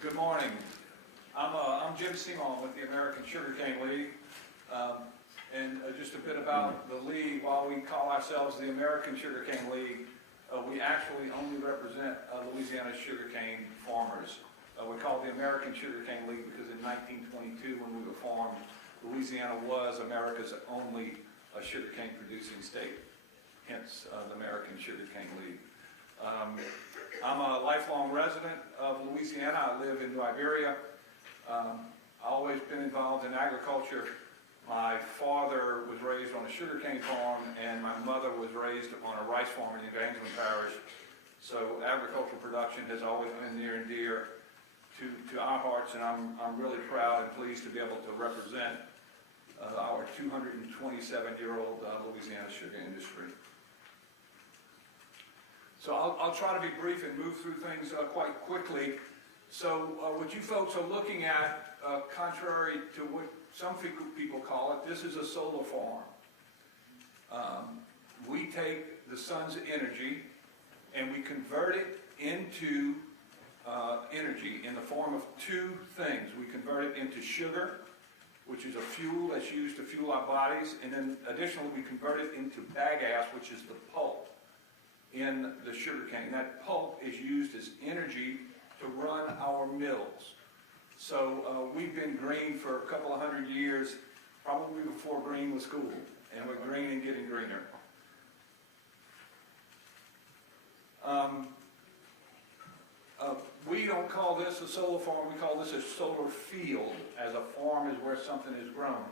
Good morning. I'm Jim Simon with the American Sugarcane League. Just a bit about the league. While we call ourselves the American Sugarcane League, we actually only represent Louisiana sugarcane farmers. We call it the American Sugarcane League because in 1922, when we were formed, Louisiana was America's only sugarcane producing state, hence the American Sugarcane League. I'm a lifelong resident of Louisiana. I live in New Iberia. I've always been involved in agriculture. My father was raised on a sugarcane farm, and my mother was raised on a rice farm in Evangeline Parish. So agricultural production has always been near and dear to our hearts, and I'm really proud and pleased to be able to represent our 227-year-old Louisiana sugar industry. So I'll try to be brief and move through things quite quickly. So what you folks are looking at, contrary to what some people call it, this is a solar farm. We take the sun's energy and we convert it into energy in the form of two things. We convert it into sugar, which is a fuel that's used to fuel our bodies, and then additionally we convert it into bagasse, which is the pulp in the sugarcane. That pulp is used as energy to run our mills. So we've been green for a couple of hundred years, probably before green was cool, and we're green and getting greener. We don't call this a solar farm, we call this a solar field, as a farm is where something is grown.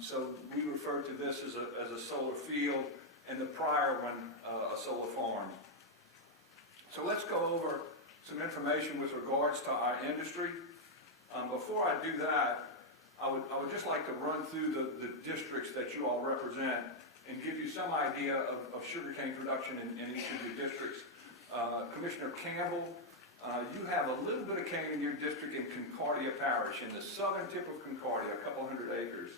So we refer to this as a solar field, and the prior one a solar farm. So let's go over some information with regards to our industry. Before I do that, I would just like to run through the districts that you all represent and give you some idea of sugarcane production in each of your districts. Commissioner Campbell, you have a little bit of cane in your district in Concordia Parish, in the southern tip of Concordia, a couple hundred acres.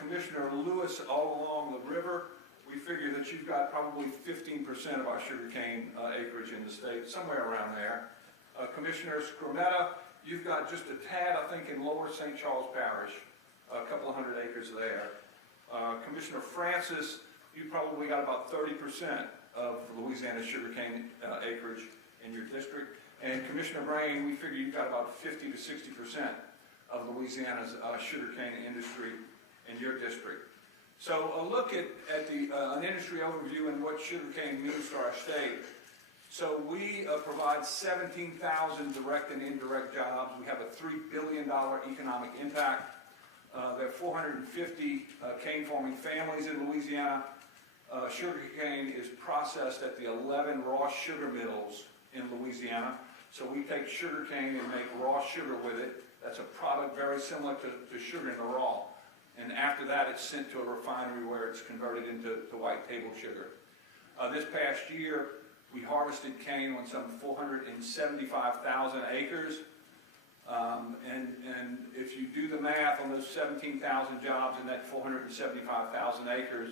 Commissioner Lewis, all along the river, we figure that you've got probably 15% of our sugarcane acreage in the state, somewhere around there. Commissioner Scrometta, you've got just a tad, I think, in lower St. Charles Parish, a couple of hundred acres there. Commissioner Francis, you probably got about 30% of Louisiana's sugarcane acreage in your district. And Commissioner Brain, we figure you've got about 50 to 60% of Louisiana's sugarcane industry in your district. So a look at an industry overview and what sugarcane means to our state. So we provide 17,000 direct and indirect jobs. We have a $3 billion economic impact. There are 450 cane farming families in Louisiana. Sugarcane is processed at the 11 raw sugar mills in Louisiana. So we take sugarcane and make raw sugar with it. That's a product very similar to sugar in the raw. And after that, it's sent to a refinery where it's converted into white table sugar. This past year, we harvested cane on some 475,000 acres. And if you do the math on those 17,000 jobs in that 475,000 acres,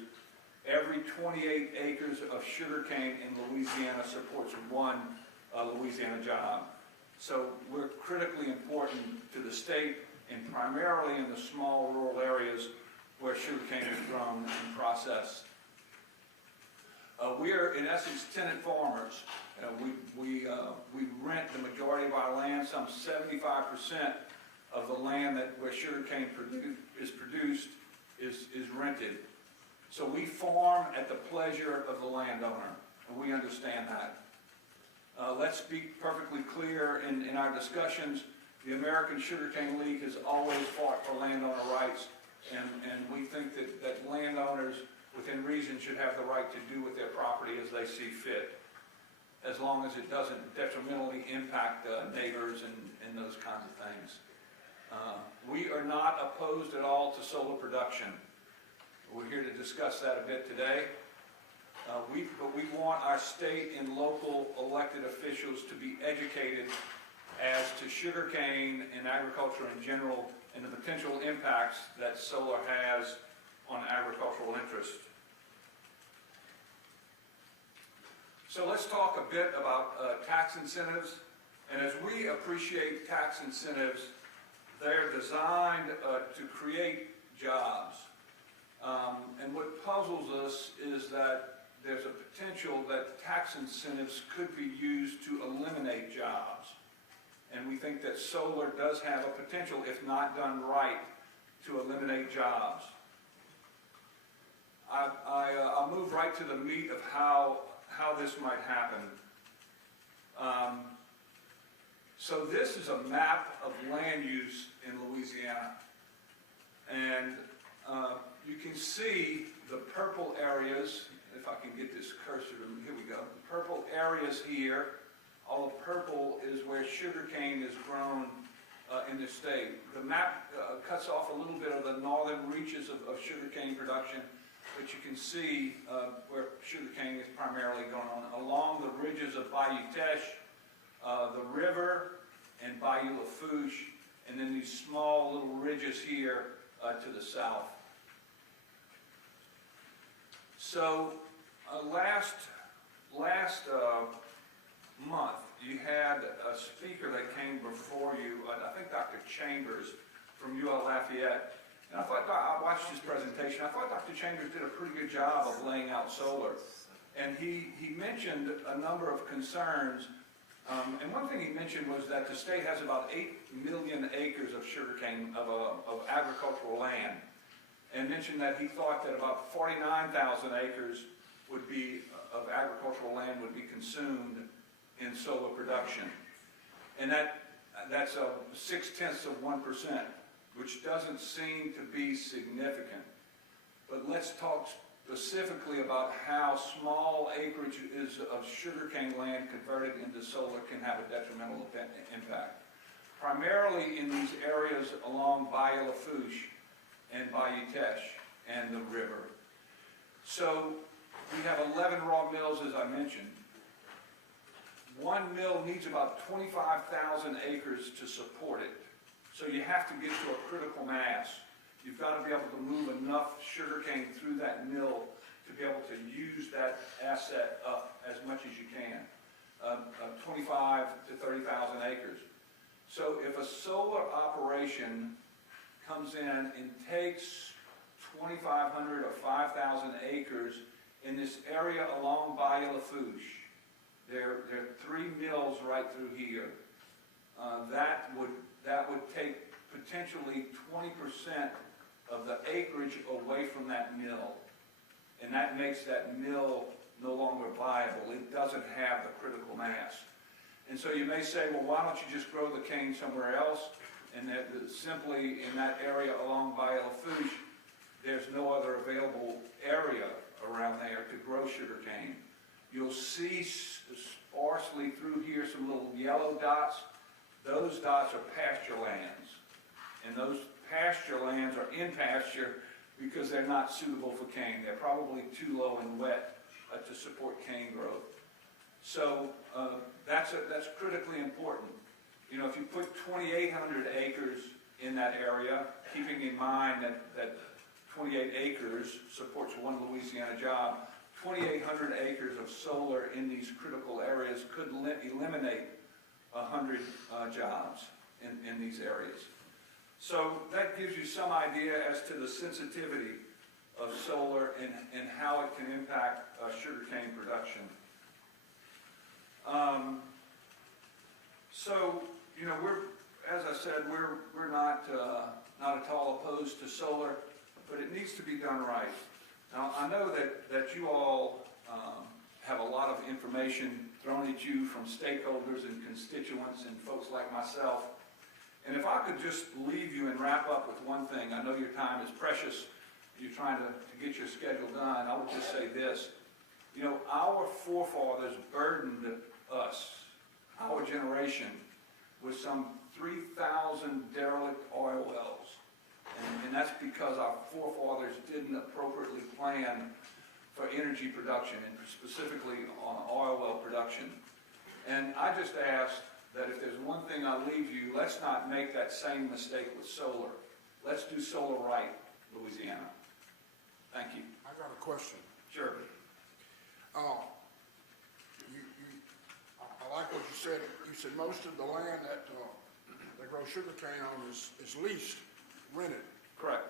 every 28 acres of sugarcane in Louisiana supports one Louisiana job. So we're critically important to the state, and primarily in the small rural areas where sugarcane is grown and processed. We are, in essence, tenant farmers. We rent the majority of our land. Some 75% of the land where sugarcane is produced is rented. So we farm at the pleasure of the landowner, and we understand that. Let's be perfectly clear in our discussions. The American Sugarcane League has always fought for landowner rights, and we think that landowners within reason should have the right to do with their property as they see fit, as long as it doesn't detrimentally impact neighbors and those kinds of things. We are not opposed at all to solar production. We're here to discuss that a bit today. But we want our state and local elected officials to be educated as to sugarcane and agriculture in general and the potential impacts that solar has on agricultural interests. So let's talk a bit about tax incentives And as we appreciate tax incentives, they're designed to create jobs. And what puzzles us is that there's a potential that tax incentives could be used to eliminate jobs. And we think that solar does have a potential, if not done right, to eliminate jobs. I'll move right to the meat of how this might happen. So this is a map of land use in Louisiana. And you can see the purple areas, if I can get this cursor to, here we go. The purple areas here, all the purple is where sugarcane is grown in the state. The map cuts off a little bit of the northern reaches of sugarcane production, but you can see where sugarcane is primarily grown along the ridges of Bayou Teche, the river, and Bayou Lafourche, and then these small little ridges here to the south. So last month, you had a speaker that came before you, I think Dr. Chambers from UL Lafayette. And I thought, I watched his presentation, I thought Dr. Chambers did a pretty good job of laying out solar. And he mentioned a number of concerns. And one thing he mentioned was that the state has about 8 million acres of sugarcane, of agricultural land. And mentioned that he thought that about 49,000 acres would be, of agricultural land would be consumed in solar production. And that's 0.6%, which doesn't seem to be significant. But let's talk specifically about how small acreage is of sugarcane land converted into solar can have a detrimental impact. Primarily in these areas along Bayou Lafourche and Bayou Teche and the river. So we have 11 raw mills, as I mentioned. One mill needs about 25,000 acres to support it. So you have to get to a critical mass. You've got to be able to move enough sugarcane through that mill to be able to use that asset up as much as you can, 25 to 30,000 acres. So if a solar operation comes in and takes 2,500 or 5,000 acres in this area along Bayou Lafourche, there are 3 mills right through here, that would take potentially 20% of the acreage away from that mill. And that makes that mill no longer viable. It doesn't have the critical mass. And so you may say, well, why don't you just grow the cane somewhere else? And that simply in that area along Bayou Lafourche, there's no other available area around there to grow sugarcane. You'll see sparsely through here some little yellow dots. Those dots are pasture lands. And those pasture lands are in pasture because they're not suitable for cane. They're probably too low and wet to support cane growth. So that's critically important. You know, if you put 2,800 acres in that area, keeping in mind that 28 acres supports one Louisiana job, 2,800 acres of solar in these critical areas could eliminate 100 jobs in these areas. So that gives you some idea as to the sensitivity of solar and how it can impact sugarcane production. So, you know, as I said, we're not at all opposed to solar, but it needs to be done right. Now, I know that you all have a lot of information thrown at you from stakeholders and constituents and folks like myself. And if I could just leave you and wrap up with one thing, I know your time is precious. You're trying to get your schedule done. I would just say this. You know, our forefathers burdened us, our generation, with some 3,000 derelict oil wells. And that's because our forefathers didn't appropriately plan for energy production, and specifically on oil well production. And I just ask that if there's one thing I leave you, let's not make that same mistake with solar. Let's do solar right, Louisiana. Thank you. I got a question. Sure. I like what you said most of the land that they grow sugarcane on is leased, rented. Correct.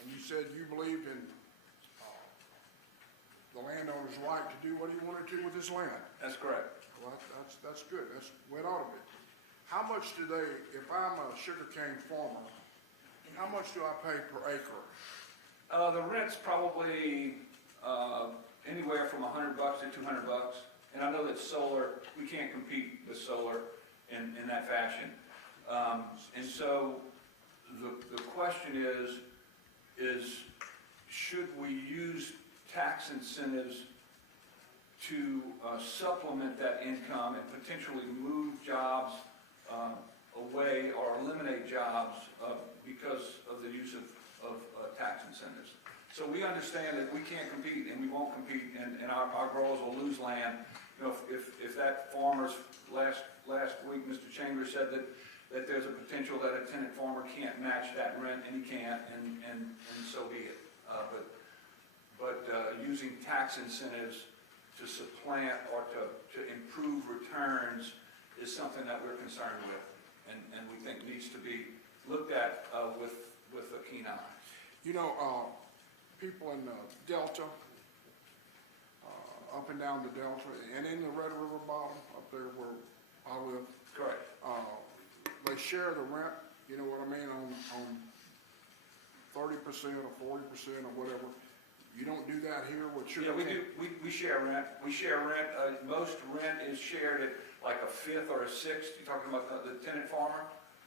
And you said you believed in the landowner's right to do what he wanted to with his land. That's correct. Well, that's good. That's what ought to be. How much do they, if I'm a sugarcane farmer, how much do I pay per acre? The rent's probably anywhere from $100 to $200. And I know that solar, we can't compete with solar in that fashion. And so the question is should we use tax incentives to supplement that income and potentially move jobs away or eliminate jobs because of the use of tax incentives? So we understand that we can't compete and we won't compete, and our growers will lose land. You know, if that farmer's last week, Mr. Chambers said that there's a potential that a tenant farmer can't match that rent, and he can't, and so be it. But using tax incentives to supplant or to improve returns is something that we're concerned with, and we think needs to be looked at with a keen eye. You know, people in the Delta, up and down the Delta, and in the Red River bottom, up there where I live. Correct. They share the rent, you know what I mean, on 30% or 40% or whatever. You don't do that here with sugar. Yeah, we do. We share rent. We share rent. Most rent is shared at like a fifth or a sixth. You're talking about the tenant farmer?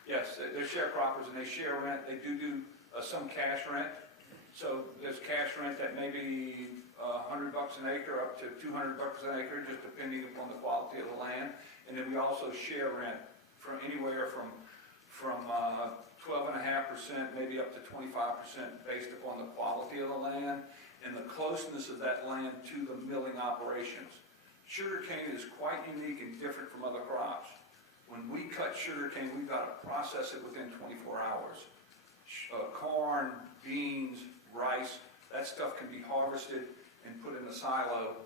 Yes, they're sharecroppers and they share rent. They do some cash rent. So there's cash rent that may be $100 an acre up to $200 an acre, just depending upon the quality of the land. And then we also share rent from anywhere from 12.5%, maybe up to 25% based upon the quality of the land and the closeness of that land to the milling operations. Sugarcane is quite unique and different from other crops. When we cut sugarcane, we've got to process it within 24 hours. Corn, beans, rice, that stuff can be harvested and put in a silo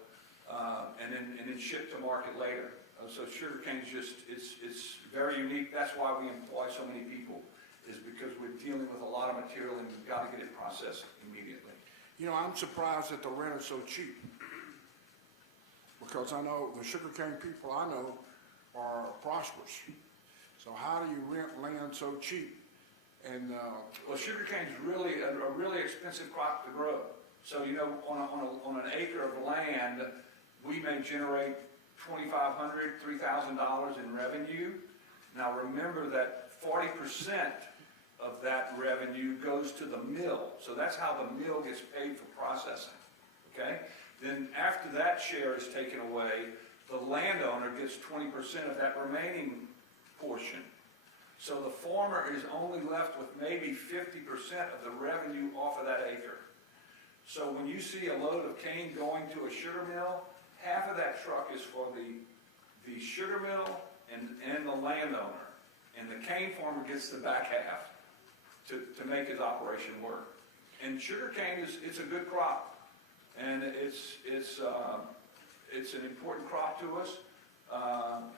and then shipped to market later. So sugarcane is just, it's very unique. That's why we employ so many people, is because we're dealing with a lot of material and we've got to get it processed immediately. You know, I'm surprised that the rent is so cheap, because I know the sugarcane people I know are prosperous. So how do you rent land so cheap? And well, sugarcane is really a really expensive crop to grow. So you know, on an acre of land, we may generate $2,500, $3,000 in revenue. Now remember that 40% of that revenue goes to the mill. So that's how the mill gets paid for processing, okay? Then after that share is taken away, the landowner gets 20% of that remaining portion. So the farmer is only left with maybe 50% of the revenue off of that acre. So when you see a load of cane going to a sugar mill, half of that truck is for the sugar mill and the landowner. And the cane farmer gets the back half to make his operation work. And sugarcane it's a good crop, and it's an important crop to us.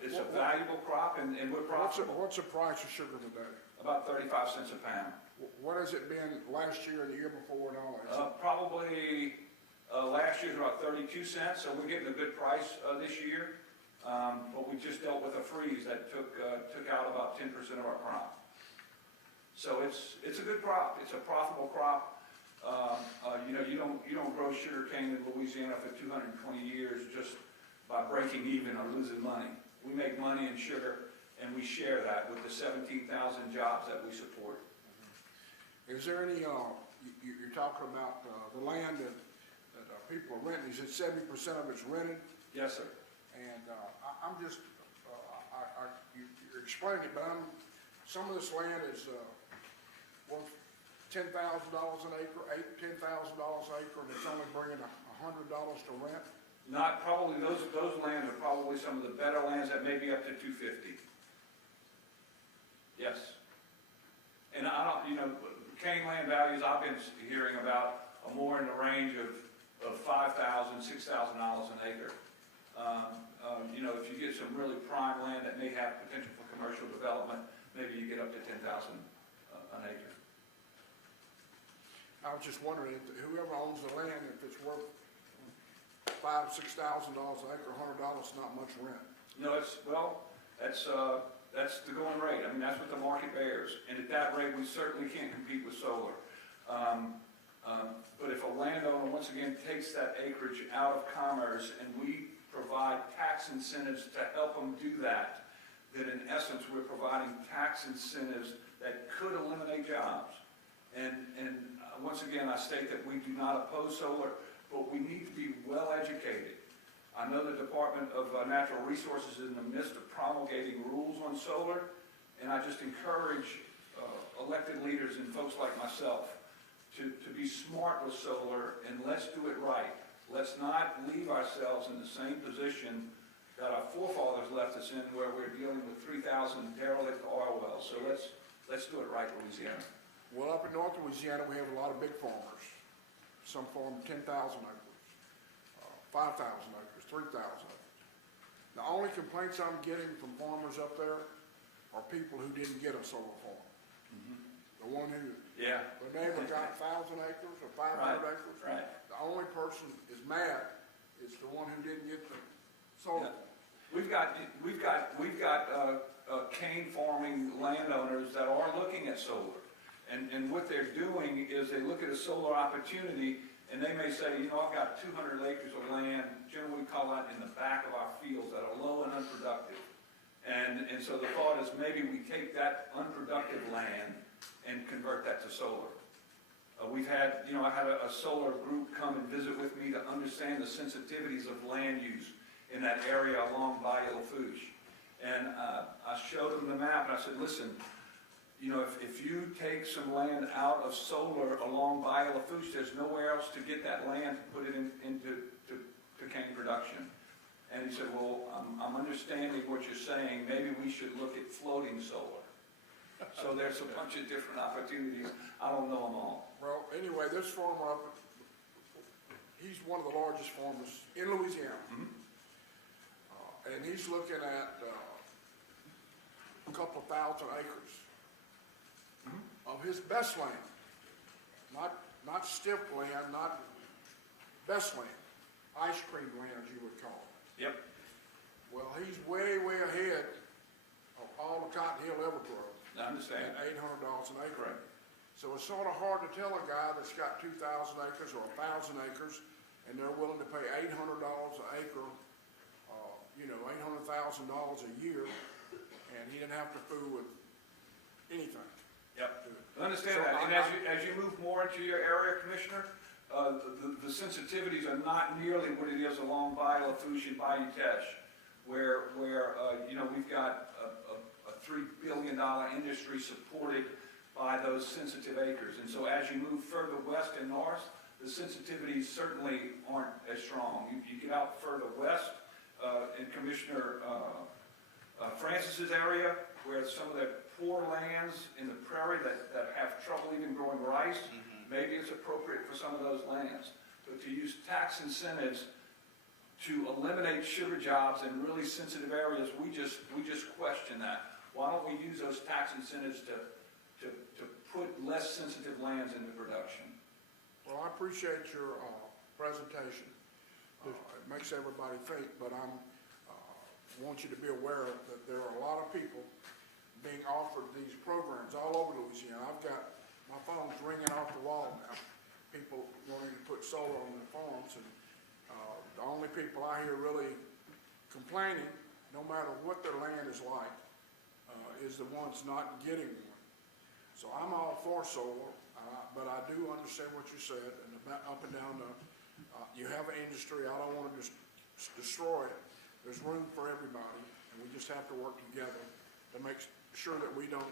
It's a valuable crop, and we're profitable. What's the price of sugar today? About 35 cents a pound. What has it been last year and the year before and all? Probably last year was about 32 cents, so we're getting a good price this year. But we just dealt with a freeze that took out about 10% of our crop. So it's a good crop. It's a profitable crop. You know, you don't grow sugarcane in Louisiana for 220 years just by breaking even or losing money. We make money in sugar, and we share that with the 17,000 jobs that we support. Is there any, you're talking about the land that people are renting, is it 70% of it's rented? Yes, sir. And I'm just, you're explaining it, but some of this land is worth $10,000 an acre, $10,000 an acre, and it's only bringing $100 to rent? Not probably, those lands are probably some of the better lands that may be up to $250. Yes. And I don't, you know, cane land values I've been hearing about are more in the range of $5,000, $6,000 an acre. You know, if you get some really prime land that may have potential for commercial development, maybe you get up to 10,000 an acre. I was just wondering, whoever owns the land, if it's worth $5,000 to $6,000 an acre, $100 is not much rent. No, that's the going rate. I mean, that's what the market bears. And at that rate, we certainly can't compete with solar. But if a landowner, once again, takes that acreage out of commerce and we provide tax incentives to help them do that, then in essence, we're providing tax incentives that could eliminate jobs. And once again, I state that we do not oppose solar, but we need to be well educated. I know the Department of Natural Resources is in the midst of promulgating rules on solar, and I just encourage elected leaders and folks like myself to be smart with solar, and let's do it right. Let's not leave ourselves in the same position that our forefathers left us in, where we're dealing with 3,000 derelict oil wells. So let's do it right, Louisiana. Well, up in North Louisiana, we have a lot of big farmers. Some farm 10,000 acres, 5,000 acres, 3,000 acres. The only complaints I'm getting from farmers up there are people who didn't get a solar farm. The one who, their neighbor got 1,000 acres or 500 acres. Right. The only person is mad is the one who didn't get the solar. We've got cane farming landowners that are looking at solar. And what they're doing is they look at a solar opportunity and they may say, you know, I've got 200 acres of land, generally we call that in the back of our fields, that are low and unproductive. And so the thought is maybe we take that unproductive land and convert that to solar. We've had, you know, I had a solar group come and visit with me to understand the sensitivities of land use in that area along Bayou Lafourche. And I showed them the map and I said, listen, you know, if you take some land out of solar along Bayou Lafourche, there's nowhere else to get that land to put it into cane production. And he said, well, I'm understanding what you're saying. Maybe we should look at floating solar. So there's a bunch of different opportunities. I don't know them all. Well, anyway, this farmer, he's one of the largest farmers in Louisiana. And he's looking at a couple of thousand acres of his best land. Not stiff land, not best land. Ice cream land, as you would call it. Yep. Well, he's way, way ahead of all the cotton he'll ever grow. I understand. At $800 an acre. Right. So it's sort of hard to tell a guy that's got 2,000 acres or 1,000 acres, and they're willing to pay $800 an acre, you know, $800,000 a year, and he didn't have to fool with anything. Yep. I understand So that. And as you move more into your area, Commissioner, the sensitivities are not nearly what it is along Bayou Lafourche and Bayou Teche, where you know, we've got a $3 billion industry supported by those sensitive acres. And so as you move further west and north, the sensitivities certainly aren't as strong. You get out further west in Commissioner Francis's area, where some of the poor lands in the prairie that have trouble even growing rice, maybe it's appropriate for some of those lands. But to use tax incentives to eliminate sugar jobs in really sensitive areas, we just question that. Why don't we use those tax incentives to put less sensitive lands into production? Well, I appreciate your presentation. It makes everybody think, but I want you to be aware that there are a lot of people being offered these programs all over Louisiana. I've got my phone's ringing off the wall now. People wanting to put solar on their farms, and the only people I hear really complaining, no matter what their land is like, is the ones not getting one. So I'm all for solar, but I do understand what you said, and up and down you have an industry. I don't want to just destroy it. There's room for everybody, and we just have to work together to make sure that we don't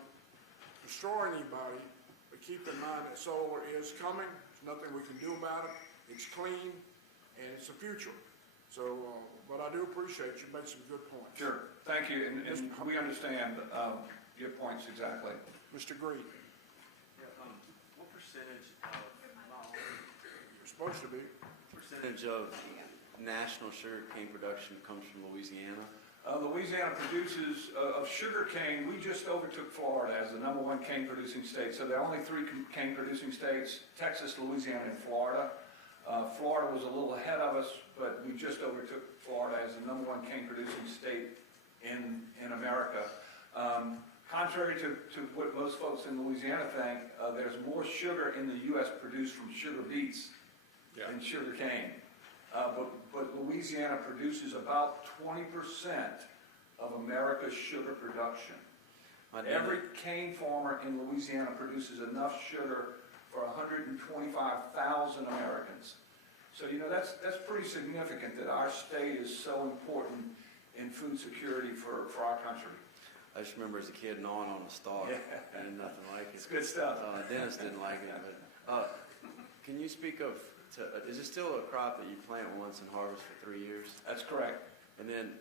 destroy anybody, but keep in mind that solar is coming. There's nothing we can do about it. It's clean, and it's the future. So, but I do appreciate you made some good points. Sure, thank you, and we understand your points exactly. Mr. Green. Yeah, what percentage of, You're supposed to be. percentage of national sugar cane production comes from Louisiana? Louisiana produces, of sugar cane, we just overtook Florida as the #1 cane producing state. So there are only 3 cane producing states, Texas, Louisiana, and Florida. Florida was a little ahead of us, but we just overtook Florida as the #1 cane producing state in America. Contrary to what most folks in Louisiana think, there's more sugar in the U.S. produced from sugar beets than sugar cane. But Louisiana produces about 20% of America's sugar production. Every cane farmer in Louisiana produces enough sugar for 125,000 Americans. So, you know, that's pretty significant that our state is so important in food security for our country. I just remember as a kid gnawing on a stalk and nothing like it. It's good stuff. Dennis didn't like it, but can you speak of, is it still a crop that you plant once and harvest for 3 years? That's correct. And then,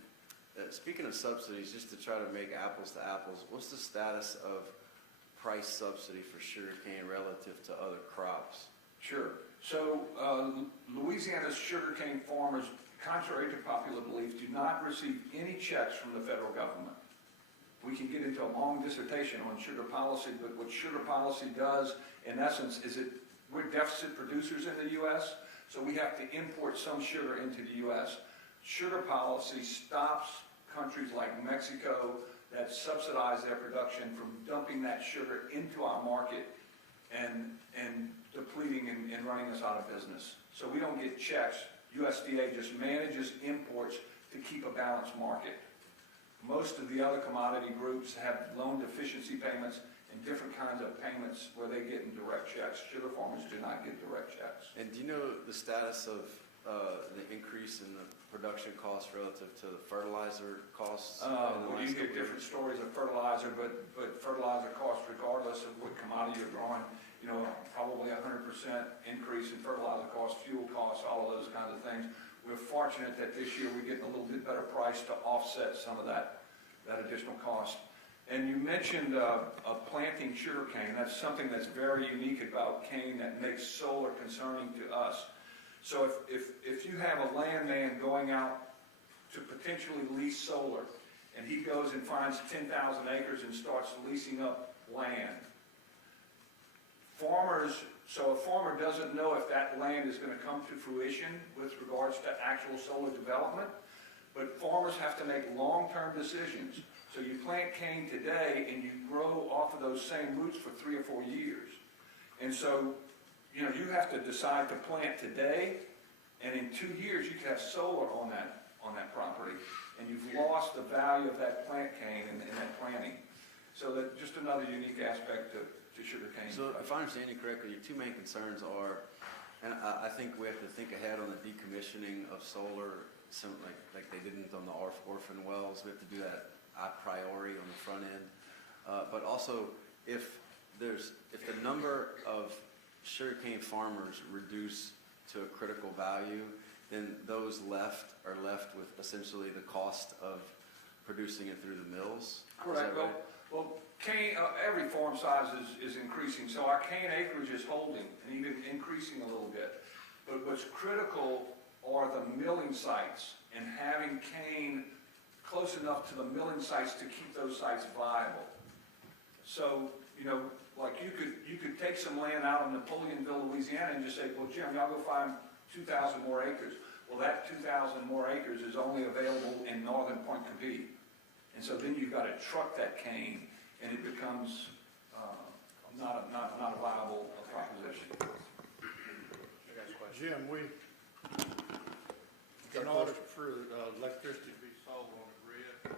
speaking of subsidies, just to try to make apples to apples, what's the status of price subsidy for sugarcane relative to other crops? Sure. So Louisiana's sugarcane farmers, contrary to popular belief, do not receive any checks from the federal government. We can get into a long dissertation on sugar policy, but what sugar policy does, in essence, is we're deficit producers in the U.S., so we have to import some sugar into the U.S. Sugar policy stops countries like Mexico that subsidize their production from dumping that sugar into our market and depleting and running us out of business. So we don't get checks. USDA just manages imports to keep a balanced market. Most of the other commodity groups have loan deficiency payments and different kinds of payments where they get in direct checks. Sugar farmers do not get direct checks. And do you know the status of the increase in the production costs relative to the fertilizer costs? Well, you get different stories of fertilizer, but fertilizer costs, regardless of what commodity you're growing, you know, probably 100% increase in fertilizer costs, fuel costs, all of those kinds of things. We're fortunate that this year we're getting a little bit better price to offset some of that additional cost. And you mentioned planting sugarcane. That's something that's very unique about cane that makes solar concerning to us. So if you have a landman going out to potentially lease solar, and he goes and finds 10,000 acres and starts leasing up land, so a farmer doesn't know if that land is going to come to fruition with regards to actual solar development, but farmers have to make long-term decisions. So you plant cane today and you grow off of those same roots for 3 or 4 years. And so, you know, you have to decide to plant today, and in 2 years you could have solar on that property, and you've lost the value of that plant cane in that planting. So that just another unique aspect to sugarcane. So if I understand you correctly, your 2 main concerns are, and I think we have to think ahead on the decommissioning of solar, like they didn't on the orphan wells. We have to do that a priori on the front end. But also, if the number of sugarcane farmers reduce to a critical value, then those are left with essentially the cost of producing it through the mills. Correct. Well, cane, every farm size is increasing, so our cane acreage is holding and even increasing a little bit. But what's critical are the milling sites and having cane close enough to the milling sites to keep those sites viable. So, you know, like you could take some land out in Napoleonville, Louisiana, and just say, well, Jim, y'all go find 2,000 more acres. Well, that 2,000 more acres is only available in northern Point Cavite. And so then you've got to truck that cane, and it becomes not a viable proposition. Jim, in order for electricity to be sold on the grid,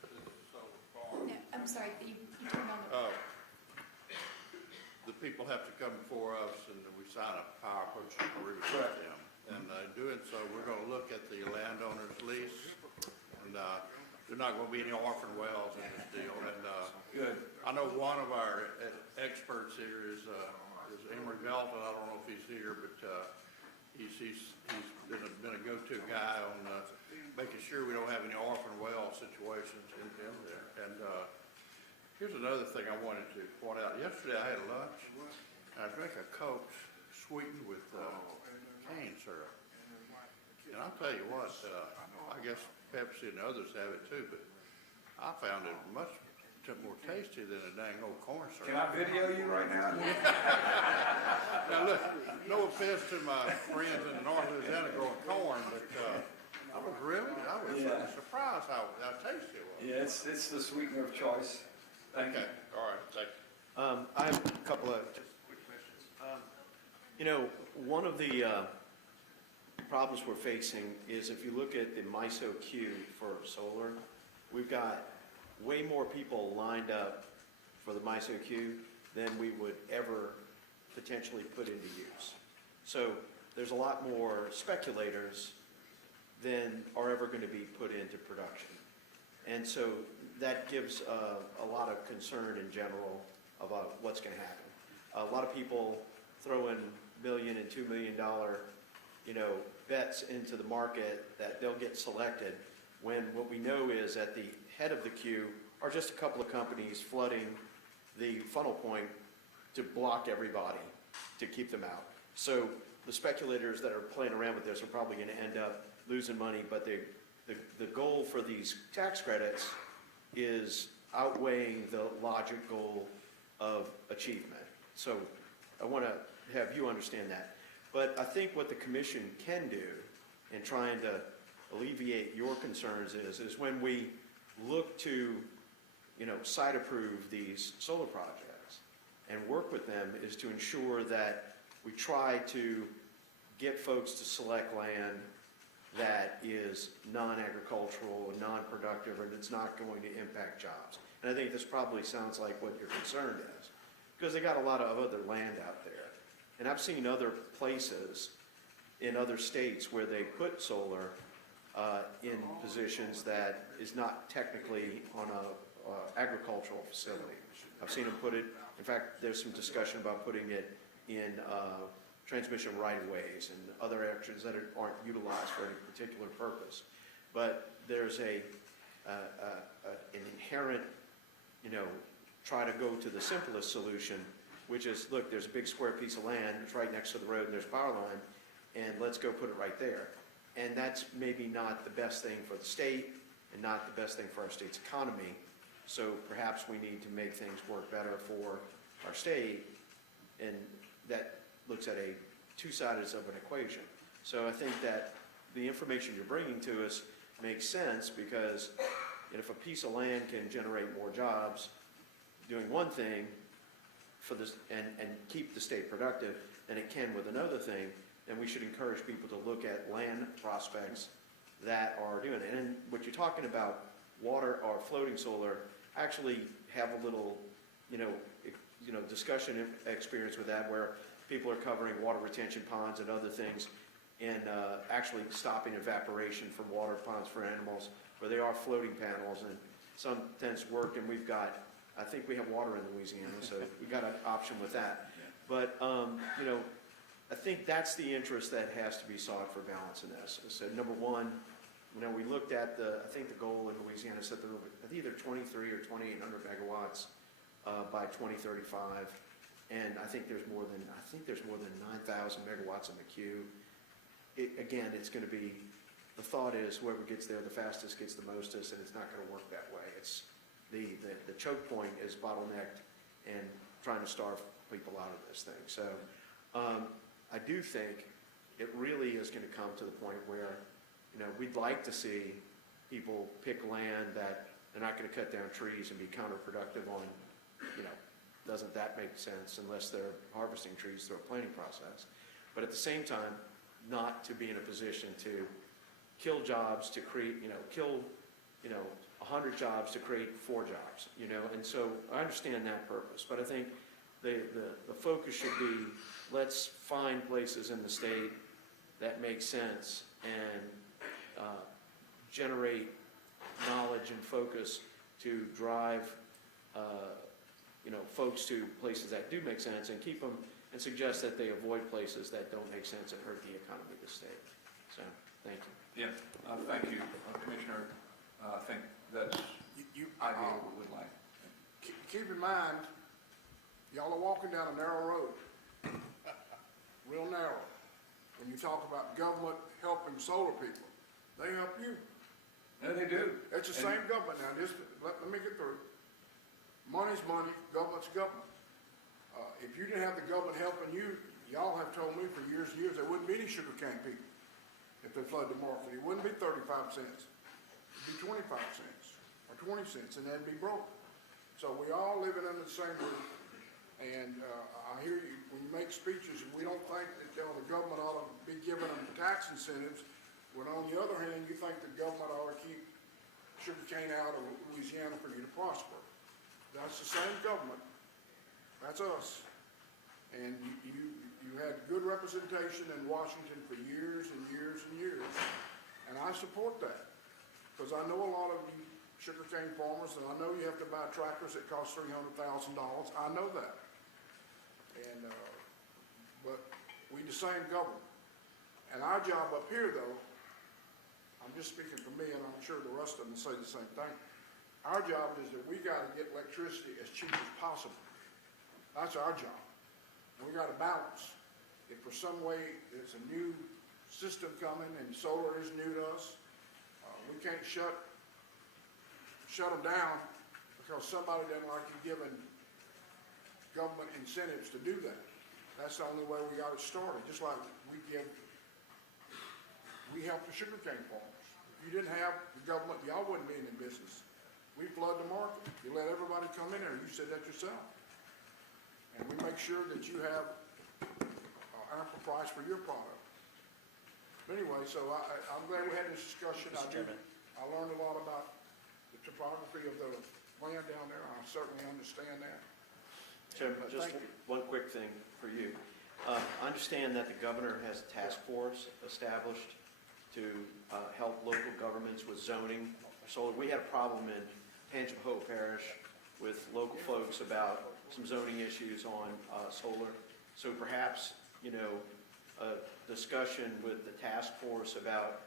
this is a solar farm. No, I'm sorry, you turned on The people have to come before us and we sign a power purchase agreement with them. And doing so, we're going to look at the landowner's lease, and there's not going to be any orphan wells in this deal. And Good. I know one of our experts here is Emery Belton. I don't know if he's here, but he's been a go-to guy on making sure we don't have any orphan well situations in there. And here's another thing I wanted to point out. Yesterday I had lunch, and I drank a Coke sweetened with cane syrup. And I'll tell you what, I guess Pepsi and others have it too, but I found it much more tasty than a dang old corn syrup. Can I video you right now? Now look, no offense to my friends in North Louisiana growing corn, but I was really surprised how tasty it was. Yeah, it's the sweetener of choice. Thank you. Okay, all right, thank you. I have a couple of just quick questions. One of the problems we're facing is if you look at the MISO queue for solar, we've got way more people lined up for the MISO queue than we would ever potentially put into use. So there's a lot more speculators than are ever going to be put into production. And so that gives a lot of concern in general about what's going to happen. A lot of people throw in $1 million and $2 million, bets into the market that they'll get selected, when what we know is at the head of the queue are just a couple of companies flooding the funnel point to block everybody, to keep them out. So the speculators that are playing around with this are probably going to end up losing money, but the goal for these tax credits is outweighing the logic goal of achievement. So I want to have you understand that. But I think what the commission can do in trying to alleviate your concerns is when we look to, site approve these solar projects and work with them, is to ensure that we try to get folks to select land that is non-agricultural and non-productive, and it's not going to impact jobs. And I think this probably sounds like what your concern is, because they got a lot of other land out there. And I've seen other places in other states where they put solar in positions that is not technically on a agricultural facility. I've seen them put it, in fact, there's some discussion about putting it in transmission right-of-ways and other actions that aren't utilized for any particular purpose. But there's an inherent, try to go to the simplest solution, which is, look, there's a big square piece of land, it's right next to the road and there's power line, and let's go put it right there. And that's maybe not the best thing for the state and not the best thing for our state's economy. So perhaps we need to make things work better for our state, and that looks at two sides of an equation. So I think that the information you're bringing to us makes sense, because if a piece of land can generate more jobs doing one thing for this and keep the state productive than it can with another thing, then we should encourage people to look at land prospects that are doing it. And what you're talking about, water or floating solar, actually have a little, discussion experience with that, where people are covering water retention ponds and other things, and actually stopping evaporation from water ponds for animals, where they are floating panels, and some tends to work. And I think we have water in Louisiana, so we got an option with that. But I think that's the interest that has to be sought for balance in this. So number one, we looked at I think the goal in Louisiana said there were either 23 or 2,800 megawatts by 2035, and I think there's more than 9,000 megawatts in the queue. It's going to be, the thought is whoever gets there the fastest gets the mostest, and it's not going to work that way. It's the choke point is bottlenecked and trying to starve people out of this thing. So I do think it really is going to come to the point where we'd like to see people pick land that they're not going to cut down trees and be counterproductive on. Doesn't that make sense unless they're harvesting trees through a planting process? But at the same time, not to be in a position to kill jobs to create, kill 100 jobs to create 4 jobs, and so I understand that purpose, but I think the focus should be, let's find places in the state that make sense and generate knowledge and focus to drive folks to places that do make sense, and keep them, and suggest that they avoid places that don't make sense and hurt the economy of the state. So, thank you. Yeah, thank you, Commissioner. I think that's ideal we would like. Keep in mind, y'all are walking down a narrow road, real narrow. When you talk about government helping solar people. They help you. No, they do. It's the And- same government now, just, let me get through. Money's money, government's government. If you didn't have the government helping you, y'all have told me for years and years, there wouldn't be any sugarcane people if they flood the market. It wouldn't be 35 cents. It'd be 25 cents or 20 cents, and they'd be broke. So we all living under the same roof. And I hear you, when you make speeches, we don't think that the government ought to be giving them tax incentives, when on the other hand, you think the government ought to keep sugarcane out of Louisiana for you to prosper. That's the same government. That's us. And you had good representation in Washington for years and years and years. And I support that. Because I know a lot of you sugarcane farmers, and I know you have to buy tractors that cost $300,000. I know that. And, but we the same government. And our job up here, though, I'm just speaking for me, and I'm sure the rest of them say the same thing. Our job is that we got to get electricity as cheap as possible. That's our job. And we got to balance. If for some way there's a new system coming and solar is new to us, we can't shut them down because somebody doesn't like you giving government incentives to do that. That's the only way we got it started. Just like we help the sugarcane farmers. If you didn't have the government, y'all wouldn't be in the business. We flood the market. You let everybody come in there. You said that yourself. And we make sure that you have ample price for your product. But anyway, so I'm glad we had this discussion. I learned a lot about the topography of the land down there. I certainly understand that. Chairman, But just thank you. one quick thing for you. I understand that the governor has a task force established to help local governments with zoning for solar. We had a problem in Tangipahoa Parish with local folks about some zoning issues on solar. So perhaps, a discussion with the task force about,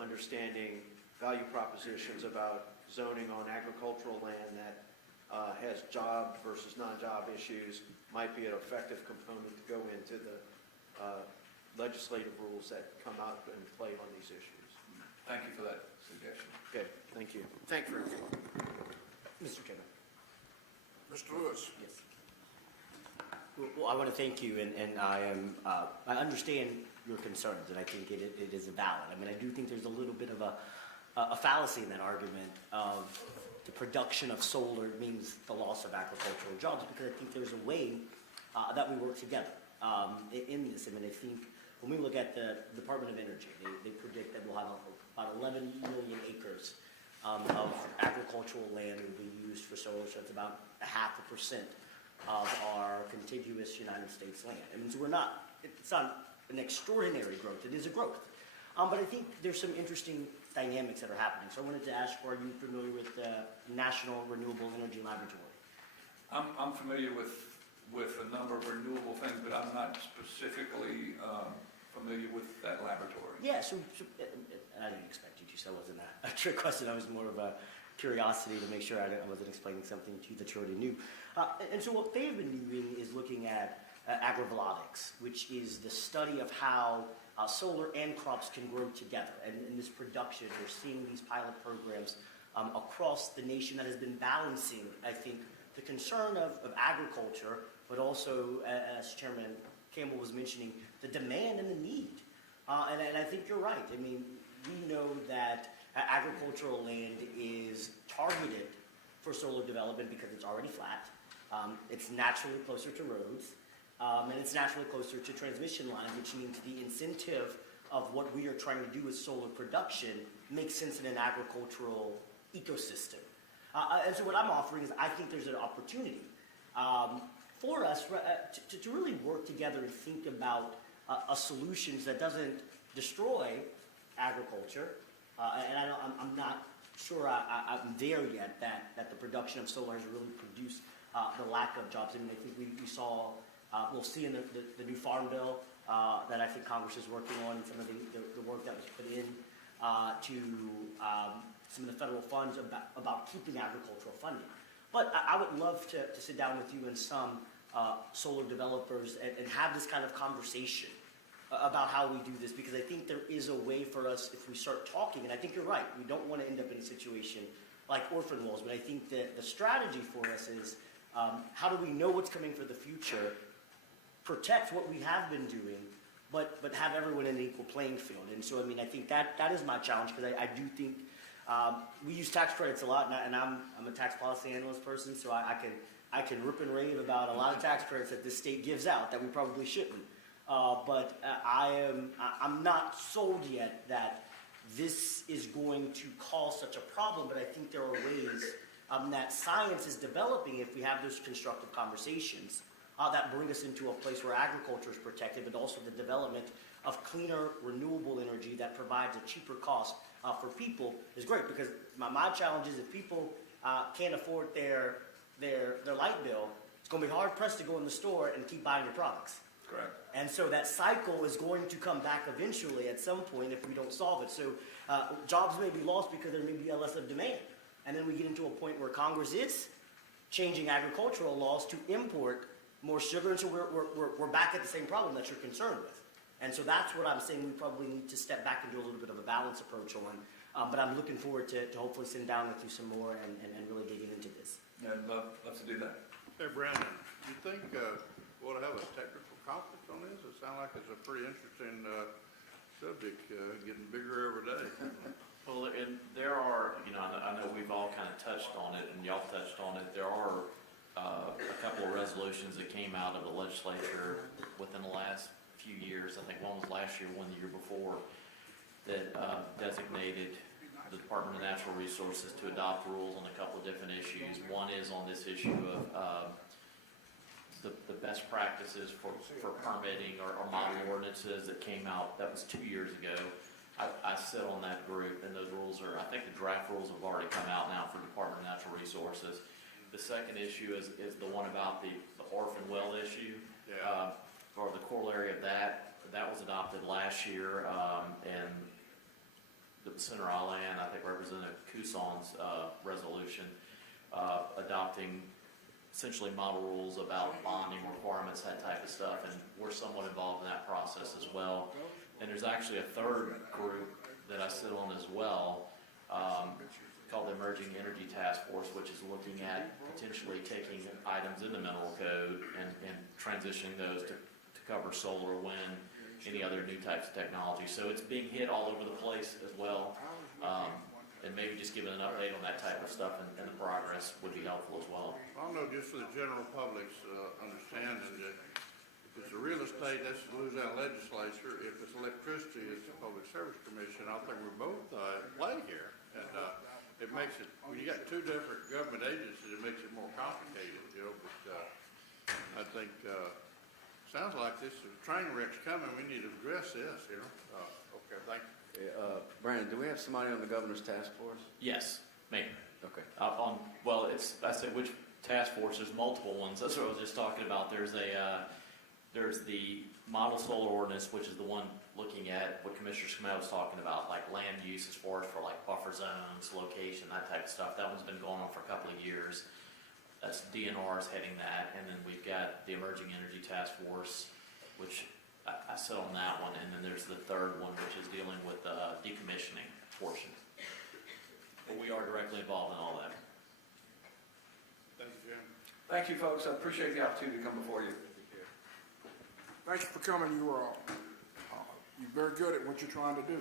understanding value propositions about zoning on agricultural land that has job versus non-job issues might be an effective component to go into the legislative rules that come out and play on these issues. Thank you for that suggestion. Okay, thank you. Thank you. Mr. Chairman. Mr. Lewis. Yes. Well, I want to thank you, and I understand your concerns, and I think it is valid. I mean, I do think there's a little bit of a fallacy in that argument of the production of solar means the loss of agricultural jobs, because I think there's a way that we work together in this. I mean, I think when we look at the Department of Energy, they predict that we'll have about 11 million acres of agricultural land will be used for solar, so it's about 0.5% of our contiguous United States land. I mean, so it's not an extraordinary growth, it is a growth. But I think there's some interesting dynamics that are happening. So I wanted to ask, are you familiar with the National Renewable Energy Laboratory? I'm familiar with a number of renewable things, but I'm not specifically familiar with that laboratory. Yeah, so I didn't expect you to, so that wasn't a trick question. I was more of a curiosity to make sure I wasn't explaining something to you that you already knew. And so what they've been doing is looking at agrovoltaics, which is the study of how solar and crops can grow together. And in this production, we're seeing these pilot programs across the nation that has been balancing, I think, the concern of agriculture, but also, as Chairman Campbell was mentioning, the demand and the need. And I think you're right. I mean, we know that agricultural land is targeted for solar development because it's already flat. It's naturally closer to roads. And it's naturally closer to transmission lines, which means the incentive of what we are trying to do with solar production makes sense in an agricultural ecosystem. And so what I'm offering is I think there's an opportunity for us to really work together and think about a solutions that doesn't destroy agriculture. And I'm not sure I'm there yet that the production of solar has really produced the lack of jobs. I mean, I think we saw, we'll see in the new farm bill that I think Congress is working on, and some of the work that was put in to some of the federal funds about keeping agricultural funding. But I would love to sit down with you and some solar developers and have this kind of conversation about how we do this, because I think there is a way for us, if we start talking, and I think you're right, we don't want to end up in a situation like orphan wells, but I think that the strategy for us is how do we know what's coming for the future, protect what we have been doing, but have everyone in an equal playing field. And so, I mean, I think that is my challenge, because I do think we use tax credits a lot, and I'm a tax policy analyst person, so I can rip and rave about a lot of tax credits that this state gives out that we probably shouldn't. But I'm not sold yet that this is going to cause such a problem, but I think there are ways that science is developing if we have those constructive conversations that bring us into a place where agriculture is protected, but also the development of cleaner, renewable energy that provides a cheaper cost for people is great. Because my challenge is if people can't afford their light bill, it's going to be hard pressed to go in the store and keep buying your products. Correct. And so that cycle is going to come back eventually at some point if we don't solve it. So jobs may be lost because there may be a less of demand. And then we get into a point where Congress is changing agricultural laws to import more sugar. And so we're back at the same problem that you're concerned with. And so that's what I'm saying we probably need to step back and do a little bit of a balanced approach on. But I'm looking forward to hopefully sitting down with you some more and really digging into this. Yeah, I'd love to do that. Hey, Brandon, you think we'll have a technical conference on this? It sounds like it's a pretty interesting subject, getting bigger every day. Well, and there are, I know we've all kind of touched on it, and y'all touched on it. There are a couple of resolutions that came out of the legislature within the last few years. I think one was last year, one the year before, that designated the Department of Natural Resources to adopt rules on a couple of different issues. One is on this issue of the best practices for permitting or model ordinances that came out, that was 2 years ago. I sit on that group, and those rules I think the draft rules have already come out now for Department of Natural Resources. The second issue is the one about the orphan well issue. Yeah. Or the corollary of that was adopted last year, and the Senator Allan, I think Representative Couson's resolution, adopting essentially model rules about bonding requirements, that type of stuff, and we're somewhat involved in that process as well. And there's actually a third group that I sit on as well, called the Emerging Energy Task Force, which is looking at potentially taking items in the mineral code and transitioning those to cover solar, wind, any other new types of technology. So it's being hit all over the place as well. And maybe just giving an update on that type of stuff and the progress would be helpful as well. I don't know, just for the general public's understanding, that if it's a real estate, that's the Louisiana legislature. If it's electricity, it's the Public Service Commission. I think we're both play here. And it makes it, when you got two different government agencies, it makes it more complicated, but I think, sounds like this train wreck's coming. We need to address this, Okay, thank you. Brandon, do we have somebody on the governor's task force? Yes, me. Okay. I said which task force, there's multiple ones. That's what I was just talking about. There's the model solar ordinance, which is the one looking at what Commissioner Schmidt was talking about, like land use as far as for like buffer zones, location, that type of stuff. That one's been going on for a couple of years. That's DNR's heading that, and then we've got the Emerging Energy Task Force, which I sit on that one, and then there's the third one, which is dealing with the decommissioning portion. But we are directly involved in all that. Thank you, Jim. Thank you, folks. I appreciate the opportunity to come before you. Thank you for coming. You're very good at what you're trying to do.